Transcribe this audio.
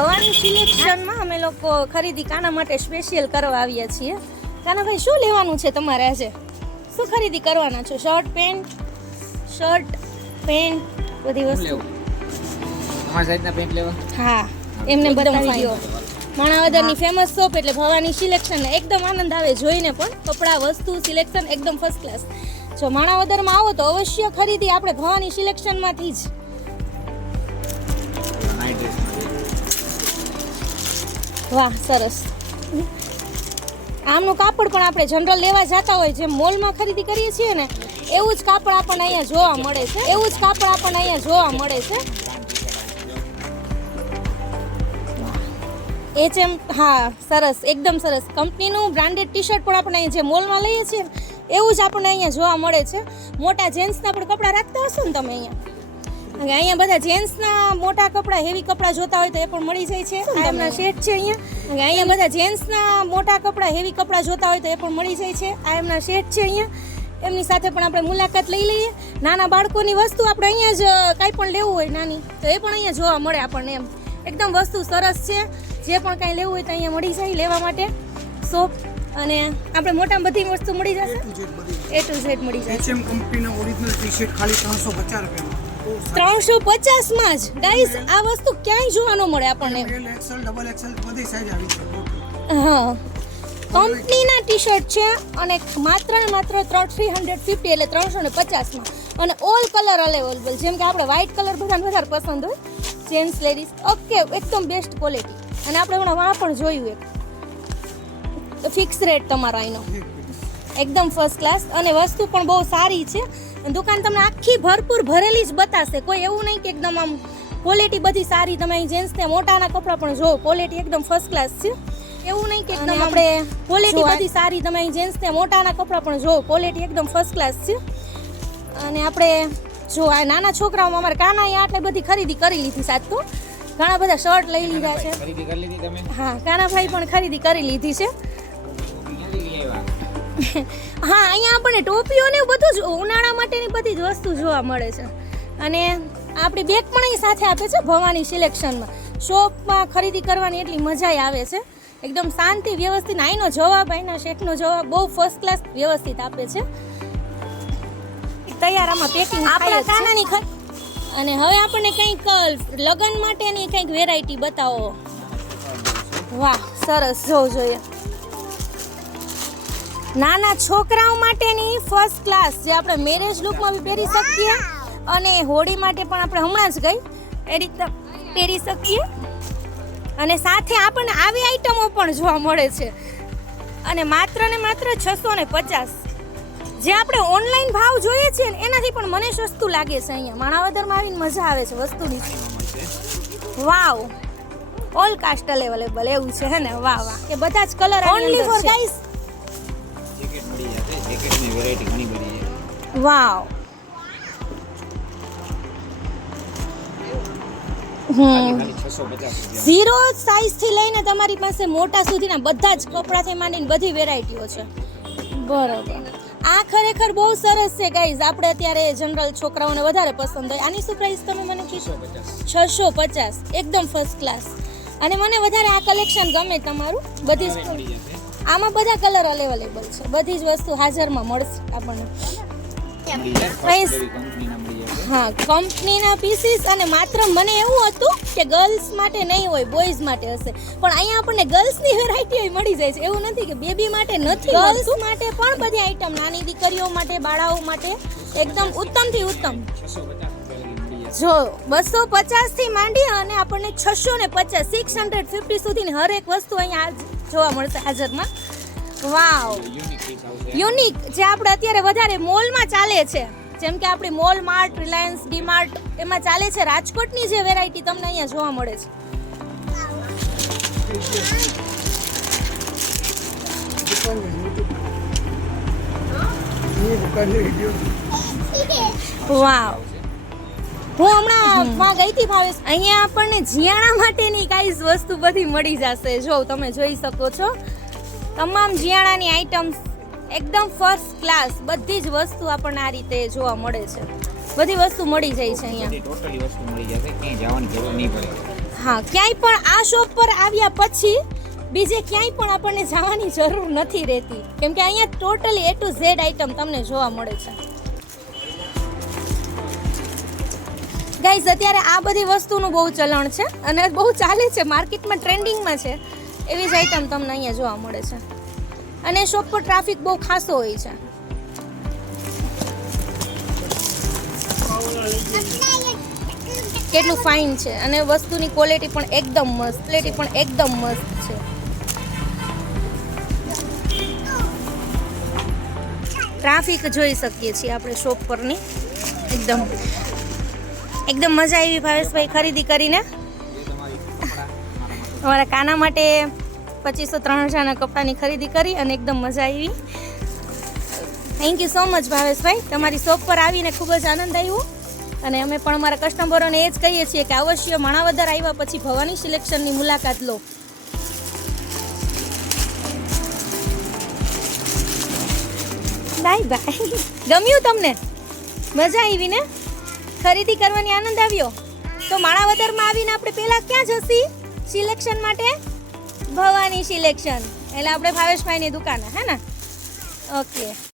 ભવાની સિલેક્શનમાં અમે લોકો ખરીદી કાના માટે સ્પેશિયલ કરવા આવ્યા છીએ. કાનાભાઈ શું લેવાનું છે તમારે આજે? શું ખરીદી કરવાના છો? શર્ટ પેન્ટ બધી વસ્તુ. અમારા સાઈઝના પેન્ટ લેવા. હા એમને બતાવી દો. માણાવદરની ફેમસ શોપ એટલે ભવાની સિલેક્શન. એકદમ આનંદ આવે જોઈને પણ. કપડાં વસ્તુ સિલેક્શન એકદમ ફર્સ્ટ ક્લાસ. જો માણાવદરમાં આવો તો અવશ્ય ખરીદી આપણે ભવાની સિલેક્શનમાંથી જ. વાહ સરસ. આમનું કાપડ પણ આપણે જનરલ લેવા જતા હોય જેમ મોલમાં ખરીદી કરીએ છીએ ને એવું જ કાપડ આપણને અહીંયા જોવા મળે છે. HM હા સરસ એકદમ સરસ. કંપનીનું બ્રાન્ડેડ ટી શર્ટ પણ આપણે અહીંયા જે મોલમાં લઈએ છીએ એવું જ આપણને અહીંયા જોવા મળે છે. મોટા જેન્ટ્સના પણ કપડાં રાખતા હશો ને તમે અહીંયા બધા જેન્ટ્સના મોટા કપડાં હેવી કપડાં જોતા હોય તો એ પણ મળી જાય છે. આ એમના શેડ છે અહીંયા બધા જેન્ટ્સના મોટા કપડાં હેવી કપડાં જોતા હોય તો એ પણ મળી જાય છે. આ એમના શેડ છે અહીંયા. એમની સાથે પણ આપણે મુલાકાત લઈ લઈએ. નાના બાળકોની વસ્તુ આપણે અહીંયા જ કાંઈ પણ લેવું હોય નાની તો એ પણ અહીંયા જોવા મળે આપણને. એમ એકદમ વસ્તુ સરસ છે. જે પણ કાંઈ લેવું હોય તો અહીંયા મળી જાય લેવા માટે શોપ. અને આપણે મોટા બધી વસ્તુ મળી જશે. A to Z મળી જાય. HM કંપનીના ઓરિજિનલ ટી શર્ટ ખાલી 350 રૂપિયામાં. 350 માં જ ગાઈસ આ વસ્તુ ક્યાંય જોવા ન મળે આપણને. XL ડબલ XL બધી સાઈઝ આવી છે. હા કંપનીના ટી શર્ટ છે અને માત્ર ને માત્ર 350 એટલે 350 માં. અને ઓલ કલર અવેલેબલ. જેમ કે આપણે વ્હાઇટ કલર બધાને વધારે પસંદ હોય જેન્ટ્સ લેડીઝ. ઓકે એકદમ બેસ્ટ ક્વોલિટી. અને આપણે હમણાં વાં પણ જોયું એક ફિક્સ રેટ તમારો એનો એકદમ ફર્સ્ટ ક્લાસ. અને વસ્તુ પણ બહુ સારી છે. દુકાન તમને આખી ભરપૂર ભરેલી જ બતાશે. કોઈ એવું નહીં કે એકદમ આમ ક્વોલિટી બધી સારી. તમે અહીં જેન્ટ્સને મોટાના કપડાં પણ જો ક્વોલિટી એકદમ ફર્સ્ટ ક્લાસ છે. એવું નહીં કે એકદમ આપણે ક્વોલિટી બધી સારી. તમે અહીં જેન્ટ્સને મોટાના કપડાં પણ જો ક્વોલિટી એકદમ ફર્સ્ટ ક્લાસ છે. અને આપણે જો આ નાના છોકરાઓમાં અમારે કાનાએ આટલી બધી ખરીદી કરી લીધી. સાત તો ઘણા બધા શર્ટ લઈ લીધા છે. ખરીદી કરી લીધી તમે? હા કાનાભાઈ પણ ખરીદી કરી લીધી છે. હા અહીંયા આપણને ટોપીઓ ને બધું જ ઉનાળા માટેની બધી જ વસ્તુ જોવા મળે છે. અને આપણી બેગ પણ અહીં સાથે આપે છે ભવાની સિલેક્શનમાં. શોપમાં ખરીદી કરવાની એટલી મજા આવે છે. એકદમ શાંતિ વ્યવસ્થિત. અહીંનો જવાબ અહીંના શેઠનો જવાબ બહુ ફર્સ્ટ ક્લાસ વ્યવસ્થિત આપે છે. તૈયાર આમાં પેકિંગ આપણા કાનાની અને હવે આપણને કંઈક લગ્ન માટેની કંઈક વેરાયટી બતાવો. વાહ સરસ. જોવું જોઈએ નાના છોકરાઓ માટેની ફર્સ્ટ ક્લાસ જે આપણે મેરેજ લુકમાં બી પહેરી શકીએ અને હોળી માટે પણ આપણે હમણાં જ ગઈ એ રીતના પહેરી શકીએ. અને સાથે આપણને આવી આઈટમો પણ જોવા મળે છે. અને માત્ર ને માત્ર 650. જે આપણે ઓનલાઈન ભાવ જોઈએ છીએ ને એનાથી પણ મને સસ્તું લાગે છે. અહીંયા માણાવદરમાં આવીને મજા આવે છે વસ્તુની. વાવ ઓલ કાસ્ટ અવેલેબલ એવું છે હે ને. વાહ વાહ. એ બધા જ કલર ઓનલી ફોર ગાઈસ. જેકેટની વેરાયટી ઘણી બધી છે. વાવ. ખાલી 650. ઝીરો સાઈઝ થી લઈને તમારી પાસે મોટા સુધીના બધા જ કપડાથી માંડીને બધી વેરાયટીઓ છે. બરોબર. આ ખરેખર બહુ સરસ છે ગાઈઝ. આપણે અત્યારે જનરલ છોકરાઓને વધારે પસંદ હોય. આની શું પ્રાઇસ તમે મને કીધું? 650. એકદમ ફર્સ્ટ ક્લાસ. અને મને વધારે આ કલેક્શન ગમે તમારું. બધી જ આમાં બધા કલર અવેલેબલ છે. બધી જ વસ્તુ હાજરમાં મળશે આપણને. હા કંપનીના પીસીસ. અને માત્ર મને એવું હતું કે ગર્લ્સ માટે નહીં હોય બોયઝ માટે હશે. પણ અહીંયા આપણને ગર્લ્સની વેરાયટી મળી જાય છે. એવું નથી કે બેબી માટે નથી. ગર્લ્સ માટે પણ બધી આઈટમ નાની દીકરીઓ માટે બાળાઓ માટે એકદમ ઉત્તમથી ઉત્તમ. જો 250 થી માંડી અને આપણને 650 650 સુધીની હરેક વસ્તુ અહીંયા જોવા મળશે હાજરમાં. વાવ યુનિક. જે આપણે અત્યારે વધારે મોલમાં ચાલે છે જેમ કે આપણી mall Mart Reliance D Mart એમાં ચાલે છે. રાજકોટની જે વેરાયટી તમને અહીંયા જોવા મળે છે. વાવ. હું હમણાં ગઈ હતી ભાવેશ. અહીંયા આપણને જિયાણા માટેની ગાઈઝ વસ્તુ બધી મળી જશે. જો તમે જોઈ શકો છો તમામ જિયાણાની આઈટમ્સ એકદમ ફર્સ્ટ ક્લાસ. બધી જ વસ્તુ આપણને આ રીતે જોવા મળે છે. બધી વસ્તુ મળી જાય છે અહીંયા. ટોટલી વસ્તુ મળી જશે. ક્યાંય જવાની જરૂર નહીં પડે. હા, ક્યાંય પણ આ શોપ પર આવ્યા પછી બીજે ક્યાંય પણ આપણને જવાની જરૂર નથી રહેતી, કેમ કે અહીંયા totally A to Z item તમને જોવા મળે છે. ગાઈઝ, અત્યારે આ બધી વસ્તુનું બહુ ચલણ છે અને બહુ ચાલે છે, માર્કેટમાં ટ્રેન્ડિંગમાં છે એવી જ આઈટમ તમને અહીંયા જોવા મળે છે. અને શોપ પર ટ્રાફિક બહુ ખાસો હોય છે. કેટલું ફાઇન છે અને વસ્તુની ક્વોલિટી પણ એકદમ મસ્ત છે. ટ્રાફિક જોઈ શકીએ છીએ આપણે શોપ પરની. એકદમ મજા આવી ભાવેશભાઈ ખરીદી કરીને. અમારા કાના માટે 2500-3000ના કપડાની ખરીદી કરી અને એકદમ મજા આવી. થેન્ક યુ સો મચ ભાવેશભાઈ, તમારી શોપ પર આવીને ખૂબ જ આનંદ આવ્યો. અને અમે પણ અમારા કસ્ટમરોને એ જ કહીએ છીએ કે અવશ્ય માણાવદર આવ્યા પછી ભવાની સિલેક્શનની મુલાકાત લો. Bye bye. ગમ્યું તમને? મજા આવી ને? ખરીદી કરવાની આનંદ આવ્યો? તો માણાવદરમાં આવીને આપણે પહેલાં ક્યાં જશી સિલેક્શન માટે? ભવાની સિલેક્શન. એટલે આપણે ભાવેશભાઈની દુકાને, હે ને? ઓકે.